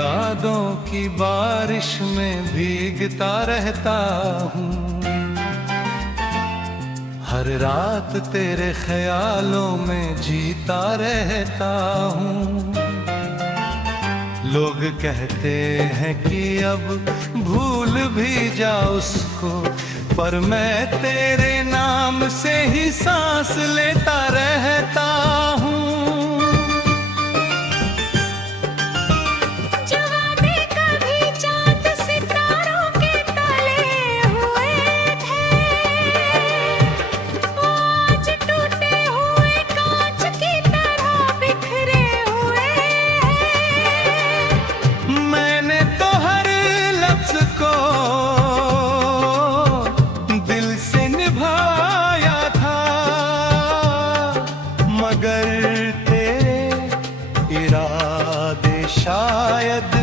यादों की बारिश में भीगता रहता हूँ। हर रात तेरे ख्यालों में जीता रहता हूँ। लोग कहते हैं कि अब भूल भी जा उसको, पर मैं तेरे नाम से ही सांस लेता रहता हूँ। शायद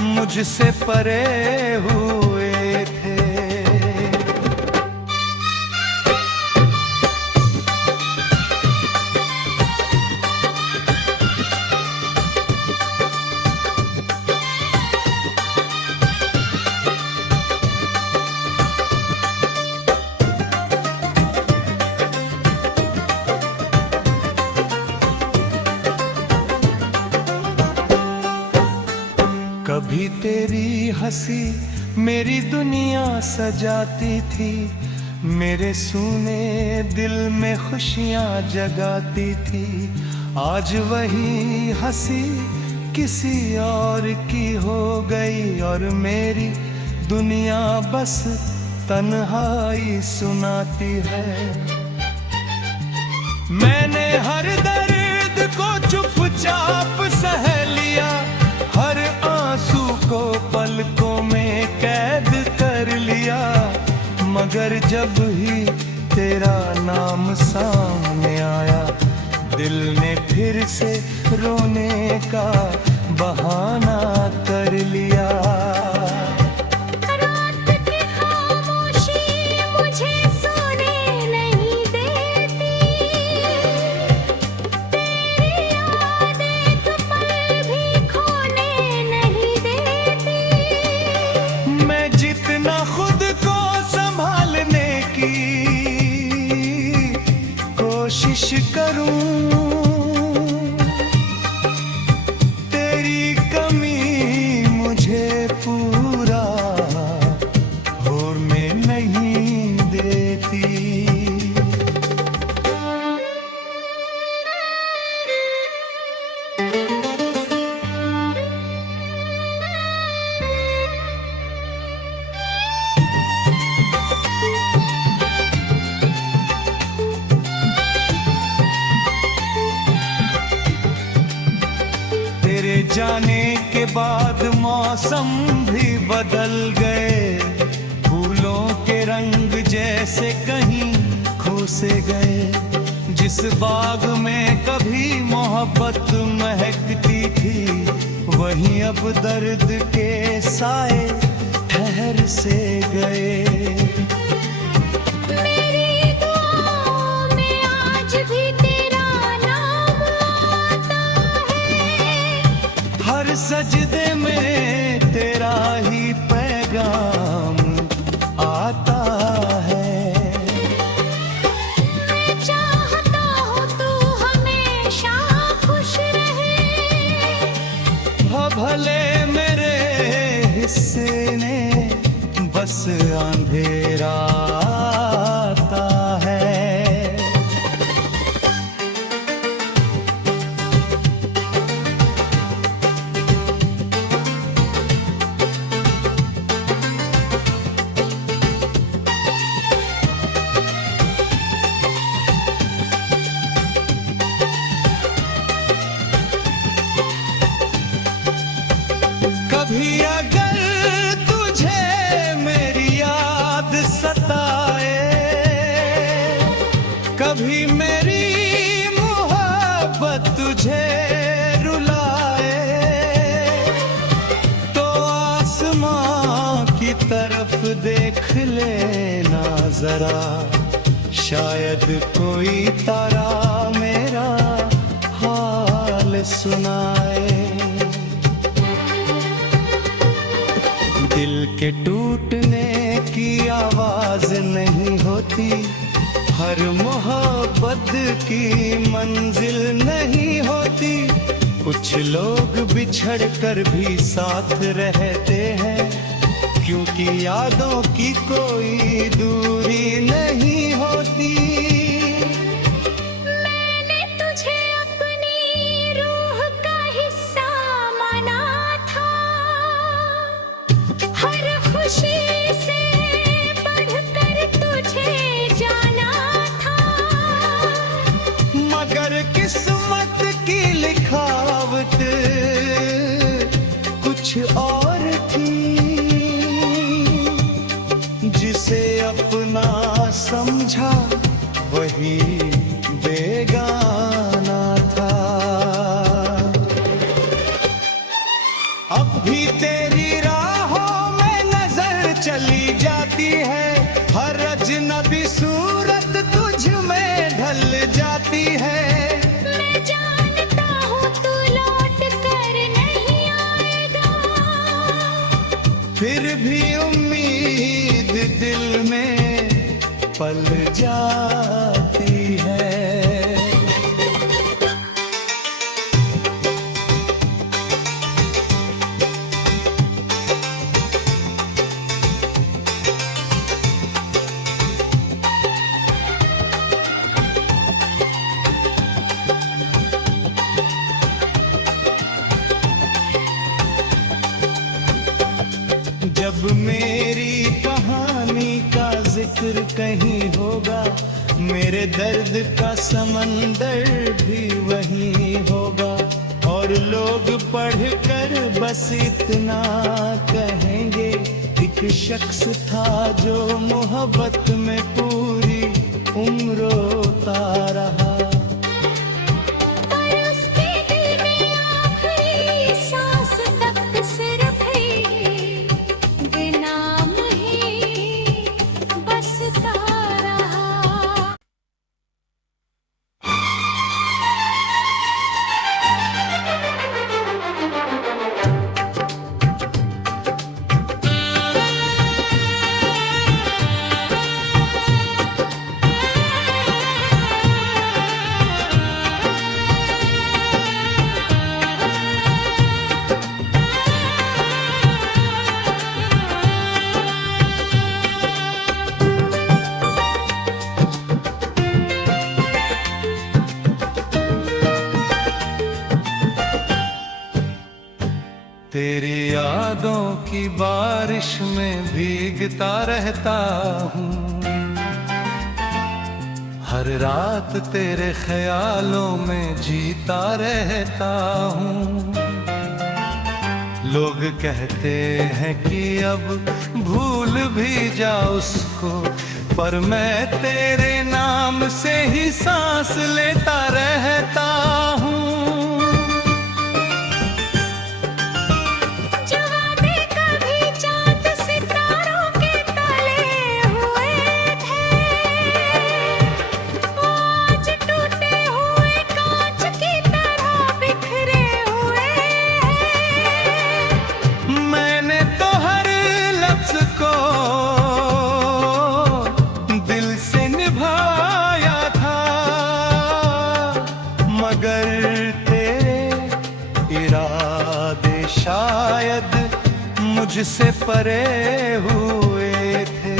मुझसे परे हुए थे। कभी तेरी हंसी मेरी दुनिया सजाती थी, मेरे सूने दिल में खुशियाँ जगाती थी। आज वही हंसी किसी और की हो गई और मेरी दुनिया बस तन्हाई सुनाती है। मैंने हर दर्द को चुपचाप सह लिया, हर आंसू को पलकों में कैद कर लिया, मगर जब ही तेरा नाम सामने आया, दिल ने फिर से रोने का बहाना कर लिया। कोशिश करूं तेरी कमी मुझे पूरा होने नहीं देती। जाने के बाद मौसम भी बदल गए, फूलों के रंग जैसे कहीं खो से गए। जिस बाग में कभी मोहब्बत महकती थी, वहीं अब दर्द के साए ठहर से गए। सजदे में तेरा ही पैगाम आता है। मैं चाहता हूँ तू हमेशा खुश रहे, भले मेरे हिस्से ने बस अंधेरा आता है। कभी अगर तुझे मेरी याद सताए, कभी मेरी मोहब्बत तुझे रुलाए, तो आसमां की तरफ देख लेना जरा, शायद कोई तारा मेरा हाल सुनाए। के टूटने की आवाज नहीं होती, हर मोहब्बत की मंजिल नहीं होती। कुछ लोग बिछड़ कर भी साथ रहते हैं, क्योंकि यादों की कोई दूरी नहीं होती। मैंने तुझे अपनी रूह का हिस्सा माना था, हर खुशी से बढ़कर तुझे जाना था। मगर किस्मत की लिखावट कुछ और थी, जिसे अपना समझा वही बेगाना था। अब भी तेरी राहों में नजर चली जाती है, हर अजनबी सूरत तुझ में ढल जाती है। मैं जानता हूँ तू लौट कर नहीं आएगा, फिर भी उम्मीद दिल में पल जाती है। जब मेरी कहानी का जिक्र कहीं होगा, मेरे दर्द का समंदर भी वहीं होगा। और लोग पढ़कर बस इतना कहेंगे, एक शख्स था जो मोहब्बत में पूरी उम्र रोता रहा। पर उसके दिल में आखिरी सांस तक सिर्फ ये नाम ही बसता रहा। तेरी यादों की बारिश में भीगता रहता हूँ, हर रात तेरे ख्यालों में जीता रहता हूँ। लोग कहते हैं कि अब भूल भी जा उसको, पर मैं तेरे नाम से ही सांस लेता रहता हूँ। शायद मुझसे परे हुए थे।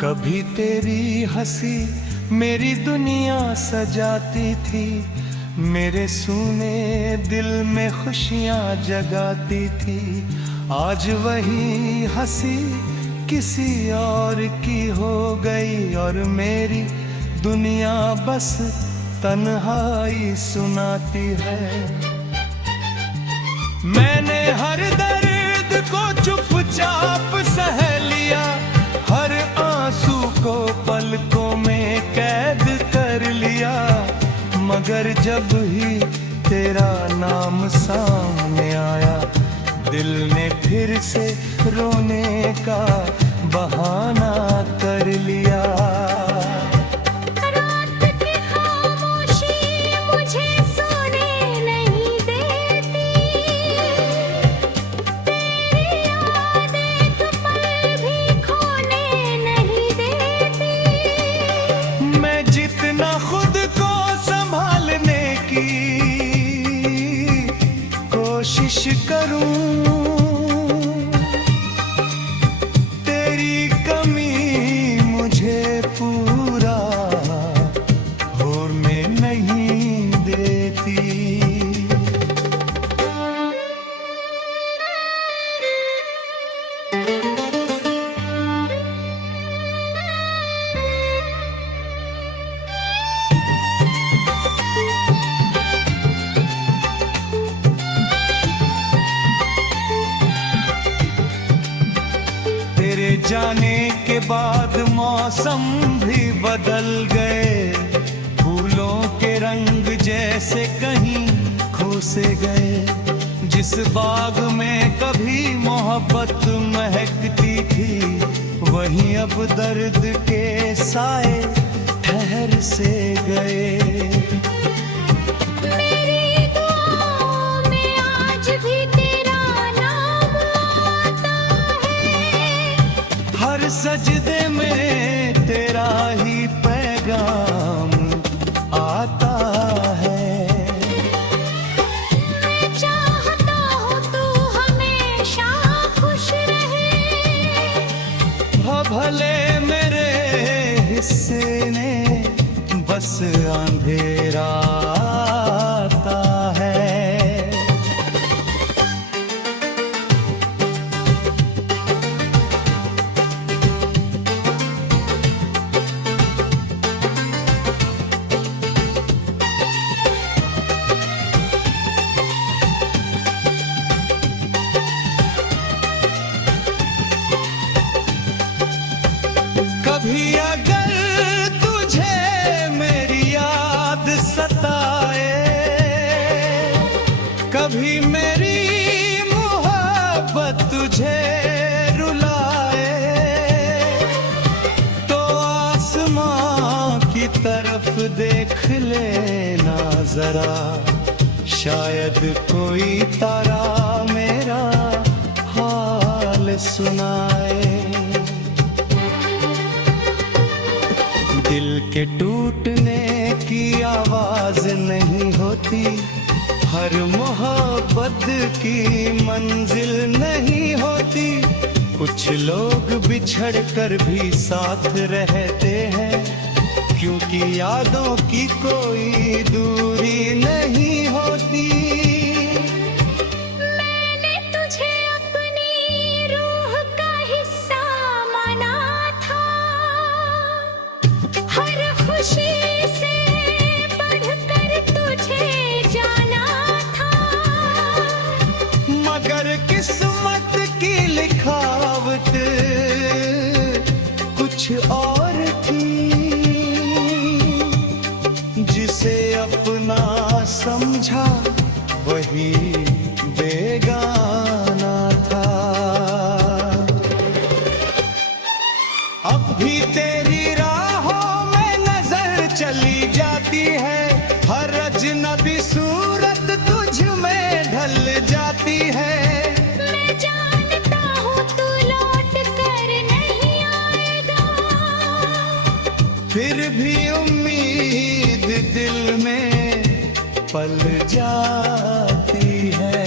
कभी तेरी हंसी मेरी दुनिया सजाती थी, मेरे सूने दिल में खुशियाँ जगाती थी। आज वही हंसी किसी और की हो गई और मेरी दुनिया बस तन्हाई सुनाती है। मैंने हर दर्द को चुपचाप सह लिया, हर आंसू को पलकों में मगर जब ही तेरा नाम सामने आया, दिल ने फिर से रोने का बहाना कर लिया। रात की खामोशी मुझे सोने नहीं देती, तेरी याद एक पल भी खोने नहीं देती। मैं जितना खुद को संभालने की कोशिश करूं, तेरी कमी मुझे पूरा होने नहीं देती। तेरे जाने के बाद मौसम भी बदल गए, फूलों के रंग जैसे कहीं खो से गए। जिस बाग में कभी मोहब्बत महकती थी, वहीं अब दर्द के साए ठहर से गए। मेरी दुआओं में आज भी तेरा नाम आता है, हर सजदे में तेरा ही पैगाम आता है। मैं चाहता हूँ तू हमेशा खुश रहे, भले मेरे हिस्से ने बस अंधेरा आता है। कभी अगर तुझे मेरी याद सताए, कभी मेरी मोहब्बत तुझे रुलाए, तो आसमां की तरफ देख लेना जरा, शायद कोई तारा मेरा हाल सुनाए। दिल के टूटने की आवाज नहीं होती, हर मोहब्बत की मंजिल नहीं होती। कुछ लोग बिछड़ कर भी साथ रहते हैं, क्योंकि यादों की कोई दूरी नहीं होती। मैंने तुझे अपनी रूह का हिस्सा माना था, हर खुशी से बढ़कर तुझे जाना था। मगर किस्मत की लिखावट कुछ और थी, जिसे अपना समझा वही बेगाना था। अब भी तेरी राहों में नजर चली जाती है, हर अजनबी सूरत तुझ में ढल जाती है। मैं जानता हूँ तू लौट कर नहीं आएगा, फिर भी उम्मीद दिल में पल जाती है।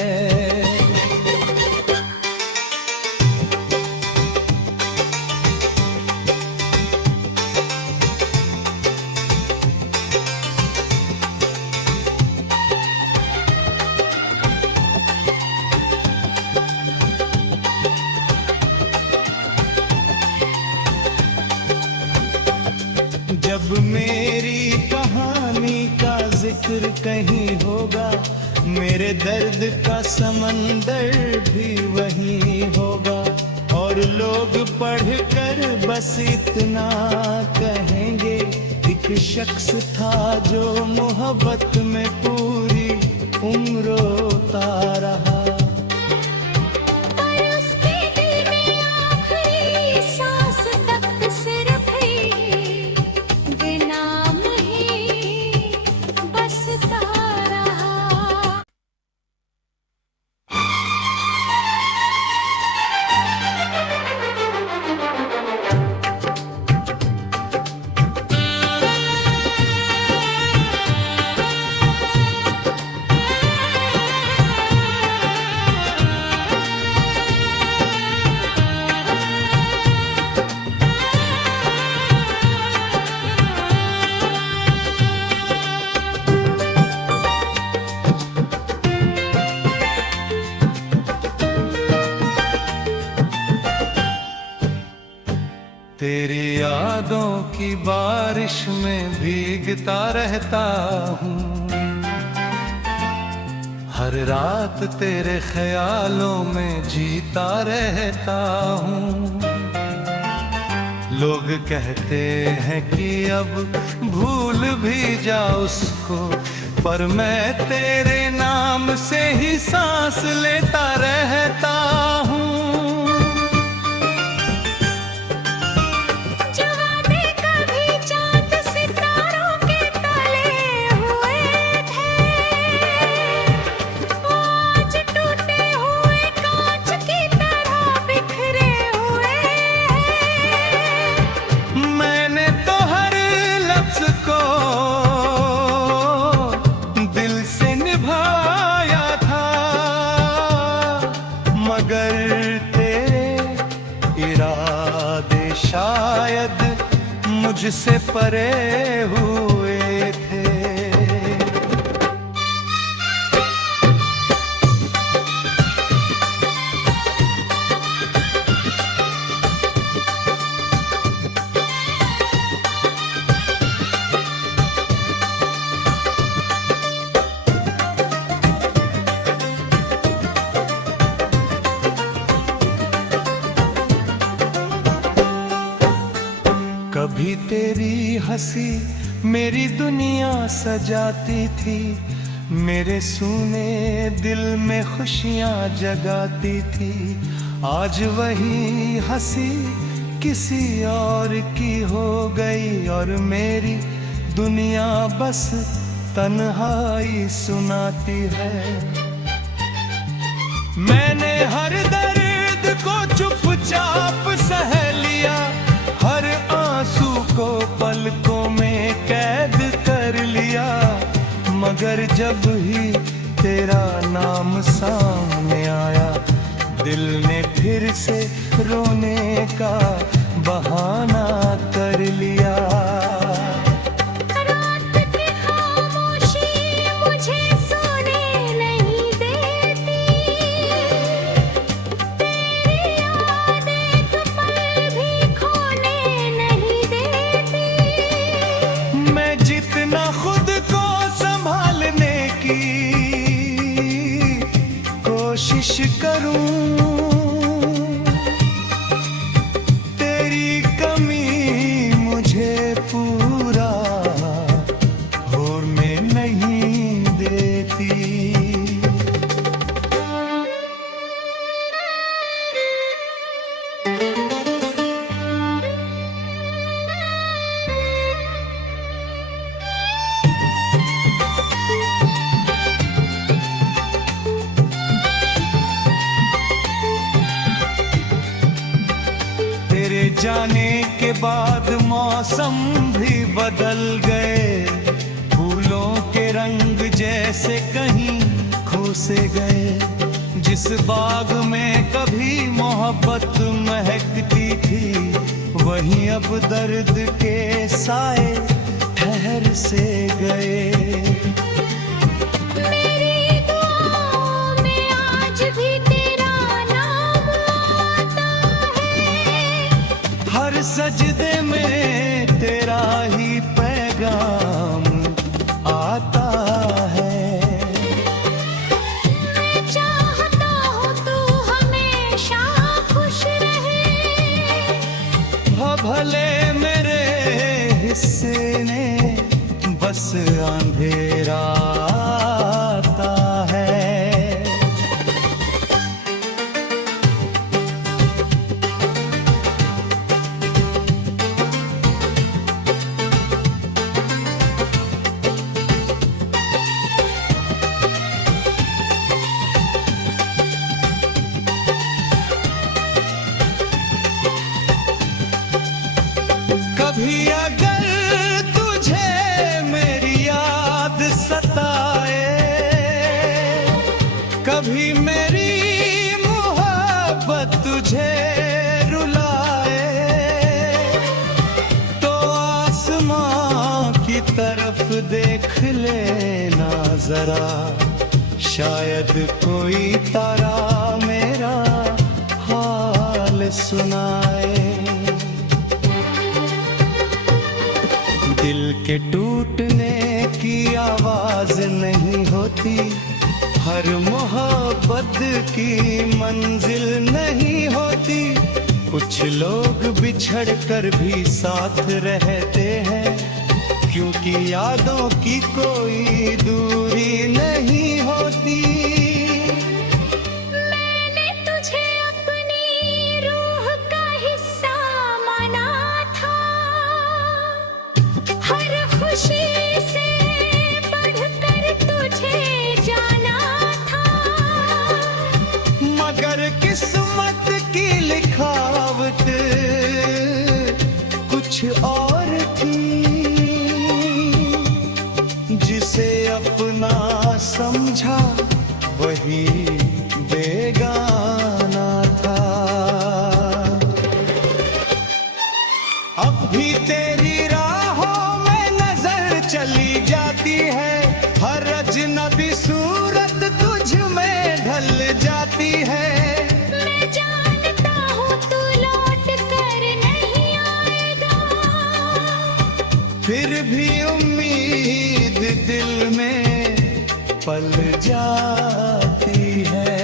जब मेरी कहानी का जिक्र कहीं होगा, मेरे दर्द का समंदर भी वहीं होगा। और लोग पढ़कर बस इतना कहेंगे, एक एक शख्स था जो मोहब्बत में पूरी उम्र रोता रहा। पर उसके दिल में आखिरी सांस तक सिर्फ ये नाम ही बसता रहा। तेरी यादों की बारिश में भीगता रहता हूँ, हर रात तेरे ख्यालों में जीता रहता हूँ। लोग कहते हैं कि अब भूल भी जा उसको, पर मैं तेरे नाम से ही सांस लेता रहता हूँ। शायद मुझसे परे हुए थे। कभी तेरी हंसी मेरी दुनिया सजाती थी, मेरे सूने दिल में खुशियाँ जगाती थी। आज वही हंसी किसी और की हो गई और मेरी दुनिया बस तन्हाई सुनाती है। मैंने हर दर्द को चुपचाप सह लिया, हर आंसू को पलकों में कैद कर लिया, मगर जब ही तेरा नाम सामने आया, दिल ने फिर से रोने का बहाना कर लिया। खुद को संभालने की कोशिश करूं, तेरी कमी मुझे पूरा होने नहीं देती। जाने के बाद मौसम भी बदल गए, फूलों के रंग जैसे कहीं खो से गए। जिस बाग में कभी मोहब्बत महकती थी, वहीं अब दर्द के साए ठहर से गए। सजदे में तेरा ही पैगाम आता है। मैं चाहता हूँ तू हमेशा खुश रहे, भले मेरे हिस्से ने कभी मेरी मोहब्बत तुझे रुलाए तो आसमां की तरफ देख लेना जरा, शायद कोई तारा मेरा हाल सुनाए। दिल के टूटने की आवाज नहीं होती, हर मोहब्बत की मंजिल नहीं होती। कुछ लोग बिछड़ कर भी साथ रहते हैं, क्योंकि यादों की कोई दूरी नहीं होती। मैंने तुझे अपनी रूह का हिस्सा माना था, हर खुशी से बढ़कर तुझे जाना था। मगर किस्मत की लिखावट कुछ और थी, जिसे अपना समझा वही बेगाना था। अब भी तेरी राहों में नजर चली जाती है, हर अजनबी सूरत तुझ में ढल जाती है। मैं जानता हूँ तू लौट कर नहीं आएगा, फिर भी उम्मीद दिल में पल जाती है।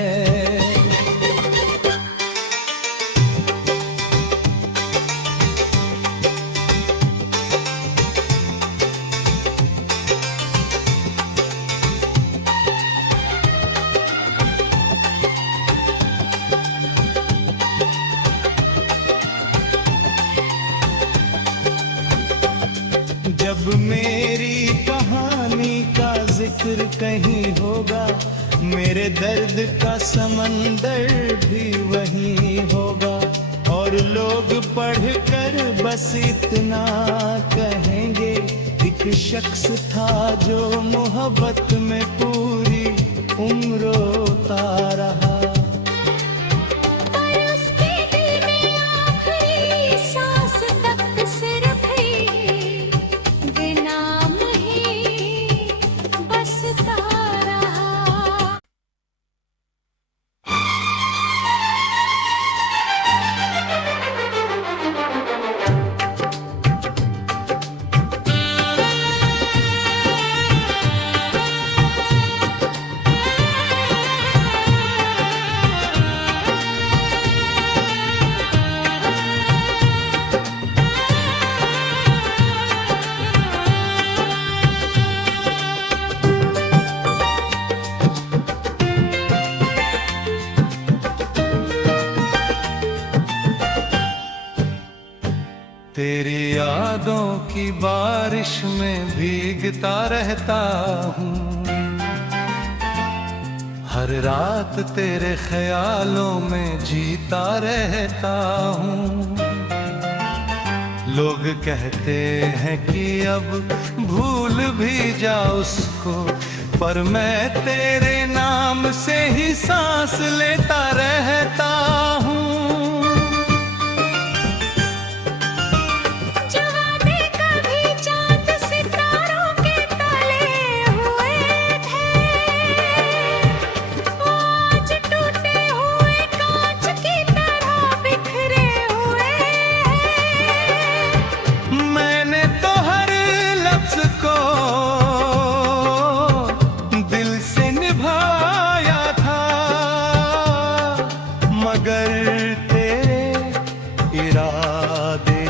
जब मेरी कहानी का जिक्र कहीं होगा, मेरे दर्द का समंदर भी वहीं होगा। और लोग पढ़कर बस इतना कहेंगे, एक शख्स था जो मोहब्बत में पूरी उम्र रोता रहा। पर उसके दिल में आखिरी सांस तक सिर्फ नाम ही बसता रहा। तेरी यादों की बारिश में भीगता रहता हूँ, हर रात तेरे ख्यालों में जीता रहता हूँ। लोग कहते हैं कि अब भूल भी जा उसको, पर मैं तेरे नाम से ही सांस लेता रहता हूँ।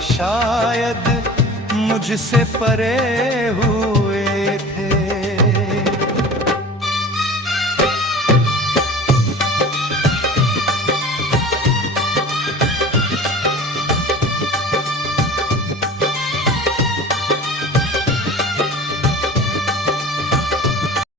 शायद मुझसे परे हुए